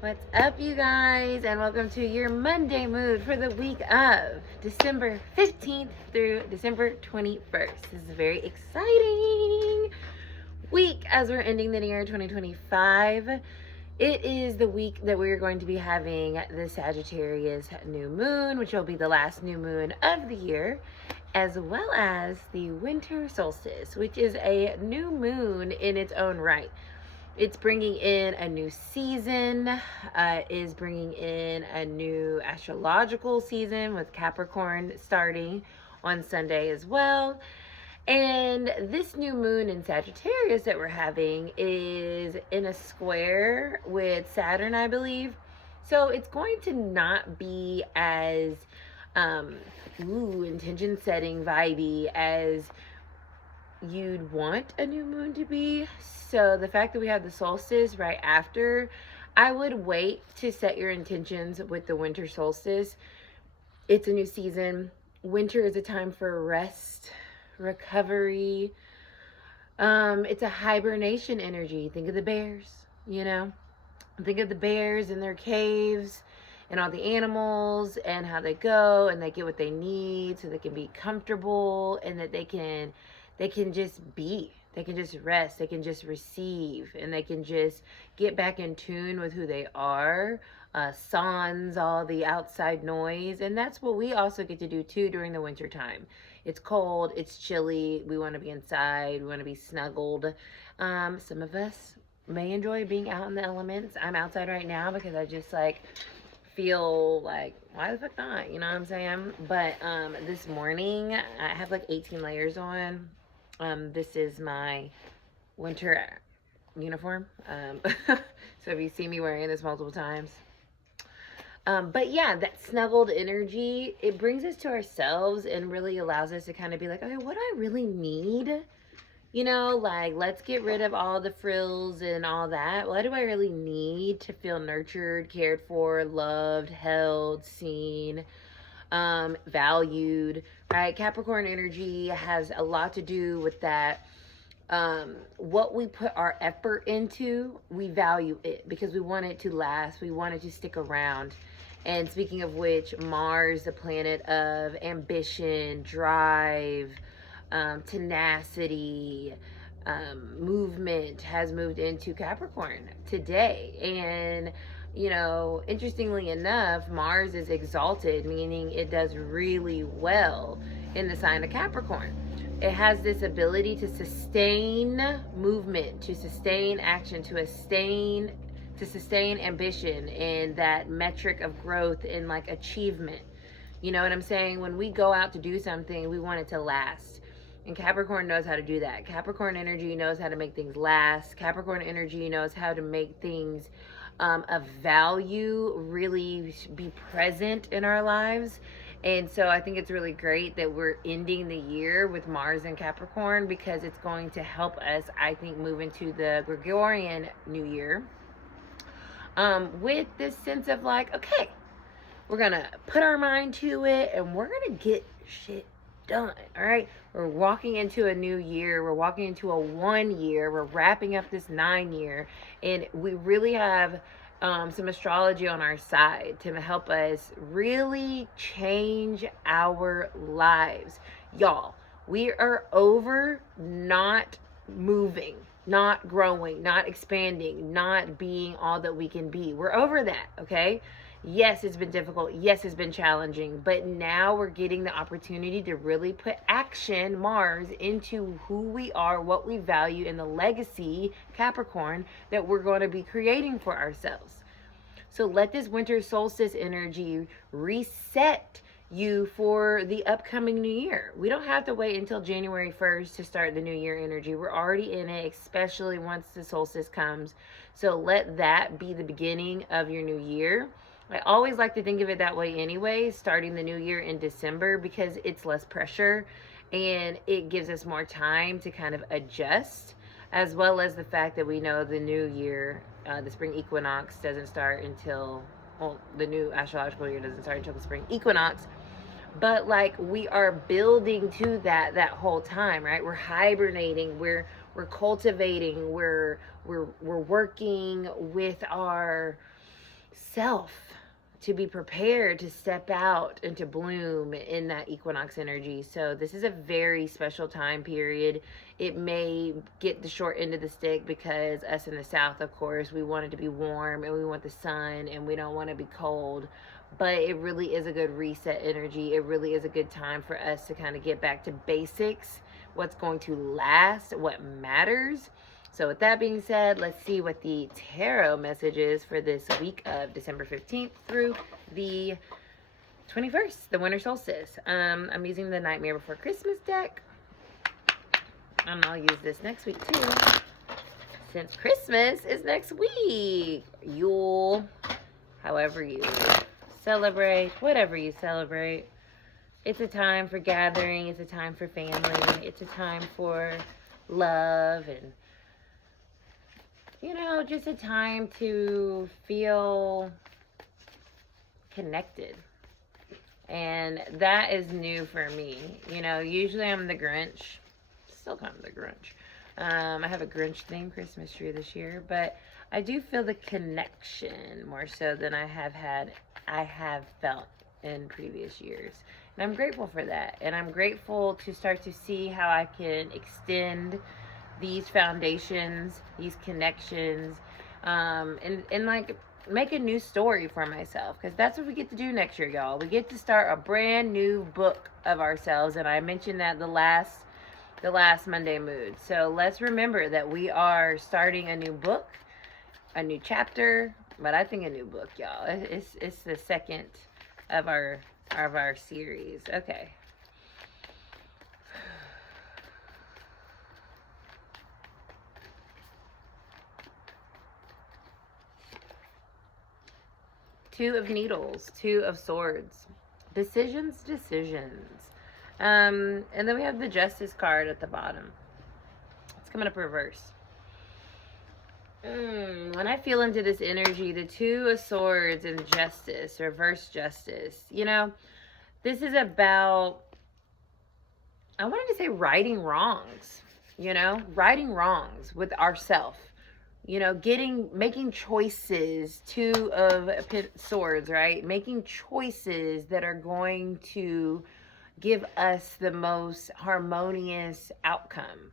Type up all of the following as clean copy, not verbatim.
What's up, you guys, and welcome to your Monday mood for the week of December 15th through December 21st. This is a very exciting week as we're ending the year 2025. It is the week that we're going to be having the Sagittarius new moon, which will be the last new moon of the year, as well as the winter solstice, which is a new moon in its own right. It's bringing in a new season, is bringing in a new astrological season with Capricorn starting on Sunday as well. And this new moon in Sagittarius that we're having is in a square with Saturn, I believe. So it's going to not be as intention setting vibey as you'd want a new moon to be. So the fact that we have the solstice right after, I would wait to set your intentions with the winter solstice. It's a new season. Winter is a time for rest, recovery. It's a hibernation energy. Think of the bears, think of the bears in their caves and all the animals and how they go and they get what they need so they can be comfortable and that they can just be. They can just rest. They can just receive. And they can just get back in tune with who they are. Sans all the outside noise. And that's what we also get to do too during the winter time. It's cold. It's chilly. We want to be inside. We want to be snuggled. Some of us may enjoy being out in the elements. I'm outside right now because I just feel like, why the fuck not? You know what I'm saying? But this morning I have 18 layers on. This is my winter uniform. So if you see me wearing this multiple times. But yeah, that snuggled energy, it brings us to ourselves and really allows us to kind of be like, okay, what do I really need? Let's get rid of all the frills and all that. What do I really need to feel nurtured, cared for, loved, held, seen, valued, right? Capricorn energy has a lot to do with that. What we put our effort into, we value it because we want it to last. We want it to stick around. And speaking of which, Mars, the planet of ambition, drive, tenacity, movement, has moved into Capricorn today. And interestingly enough, Mars is exalted, meaning it does really well in the sign of Capricorn. It has this ability to sustain movement, to sustain action, to sustain ambition and that metric of growth and achievement. You know what I'm saying? When we go out to do something, we want it to last. And Capricorn knows how to do that. Capricorn energy knows how to make things last. Capricorn energy knows how to make things of value really be present in our lives. And so I think it's really great that we're ending the year with Mars and Capricorn because it's going to help us, I think, move into the Gregorian New Year with this sense of okay, we're going to put our mind to it and we're going to get shit done. All right. We're walking into a new year. We're walking into a 1 year. We're wrapping up this 9 year. And we really have some astrology on our side to help us really change our lives. Y'all, we are over not moving, not growing, not expanding, not being all that we can be. We're over that, okay? Yes, it's been difficult. Yes, it's been challenging. But now we're getting the opportunity to really put action, Mars, into who we are, what we value, and the legacy, Capricorn, that we're going to be creating for ourselves. So let this winter solstice energy reset you for the upcoming new year. We don't have to wait until January 1st to start the new year energy. We're already in it, especially once the solstice comes. So let that be the beginning of your new year. I always like to think of it that way anyway, starting the new year in December, because it's less pressure and it gives us more time to kind of adjust, as well as the fact that we know the new year, the spring equinox doesn't start until, the new astrological year doesn't start until the spring equinox. But we are building to that whole time, right? We're hibernating, we're cultivating, we're working with our self to be prepared to step out and to bloom in that equinox energy. So this is a very special time period. It may get the short end of the stick because us in the South, of course, we want it to be warm and we want the sun and we don't want to be cold. But it really is a good reset energy. It really is a good time for us to kind of get back to basics, what's going to last, what matters. So with that being said, let's see what the tarot message is for this week of December 15th through the 21st, the winter solstice. I'm using the Nightmare Before Christmas deck. And I'll use this next week too, since Christmas is next week. Yule, however you celebrate, whatever you celebrate. It's a time for gathering. It's a time for family. It's a time for love and, you know, just a time to feel connected. And that is new for me. You know, usually I'm the Grinch. Still kind of the Grinch. I have a Grinch themed Christmas tree this year, but I do feel the connection more so than I have felt in previous years. And I'm grateful for that. And I'm grateful to start to see how I can extend these foundations, these connections, and like make a new story for myself, because that's what we get to do next year, y'all. We get to start a brand new book of ourselves, and I mentioned that the last Monday Mood. So let's remember that we are starting a new book, a new chapter, but I think a new book, y'all. It's the second of our series. Okay. Two of Needles, Two of Swords. Decisions. And then we have the Justice card at the bottom. It's coming up reverse. When I feel into this energy, the Two of Swords and Justice, reverse justice. You know, this is about, I wanted to say righting wrongs. You know, righting wrongs with ourself. You know, making choices, Two of Swords, right? Making choices that are going to give us the most harmonious outcome.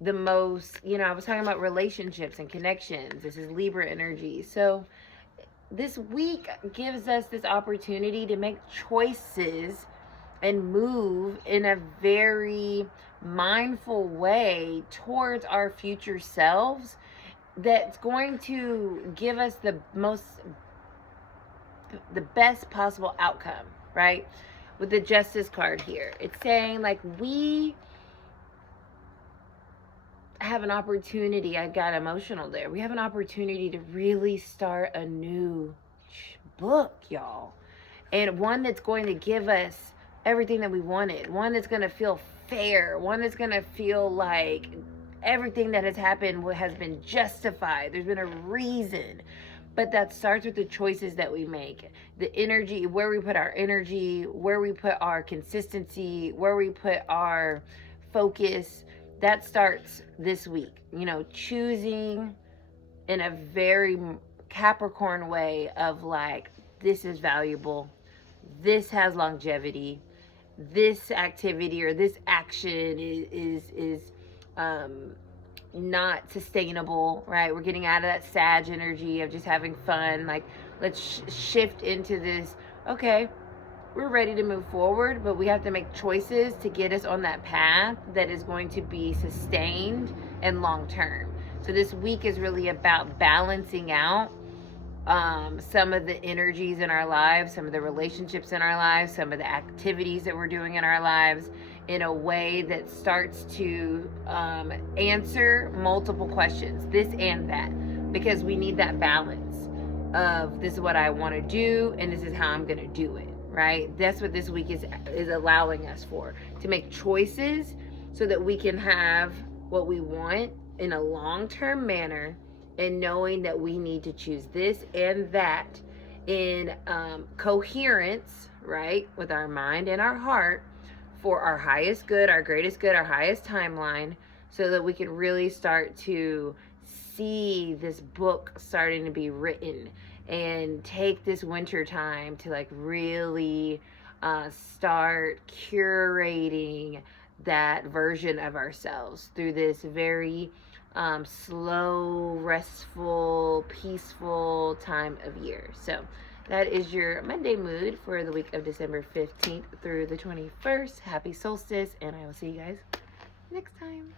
The most, you know, I was talking about relationships and connections. This is Libra energy. So this week gives us this opportunity to make choices and move in a very mindful way towards our future selves, that's going to give us the best possible outcome, right? With the Justice card here, it's saying like we have an opportunity. I got emotional there. We have an opportunity to really start a new book, y'all, and one that's going to give us everything that we wanted, one that's going to feel fair, one that's going to feel like everything that has happened has been justified. There's been a reason. But that starts with the choices that we make. The energy, where we put our energy, where we put our consistency, where we put our focus. That starts this week. You know, choosing in a very Capricorn way of like, this is valuable. This has longevity. This activity or this action is not sustainable, right? We're getting out of that Sag energy of just having fun. Like, let's shift into this, okay, we're ready to move forward, but we have to make choices to get us on that path that is going to be sustained and long-term. So this week is really about balancing out some of the energies in our lives, some of the relationships in our lives, some of the activities that we're doing in our lives, in a way that starts to answer multiple questions, this and that, because we need that balance of this is what I want to do and this is how I'm going to do it, right? That's what this week is allowing us for, to make choices so that we can have what we want in a long-term manner, and knowing that we need to choose this and that in coherence, right, with our mind and our heart, for our highest good, our greatest good, our highest timeline, so that we can really start to see this book starting to be written and take this winter time to like really start curating that version of ourselves through this very slow, restful, peaceful time of year. So that is your Monday mood for the week of December 15th through the 21st. Happy solstice, and I will see you guys next time.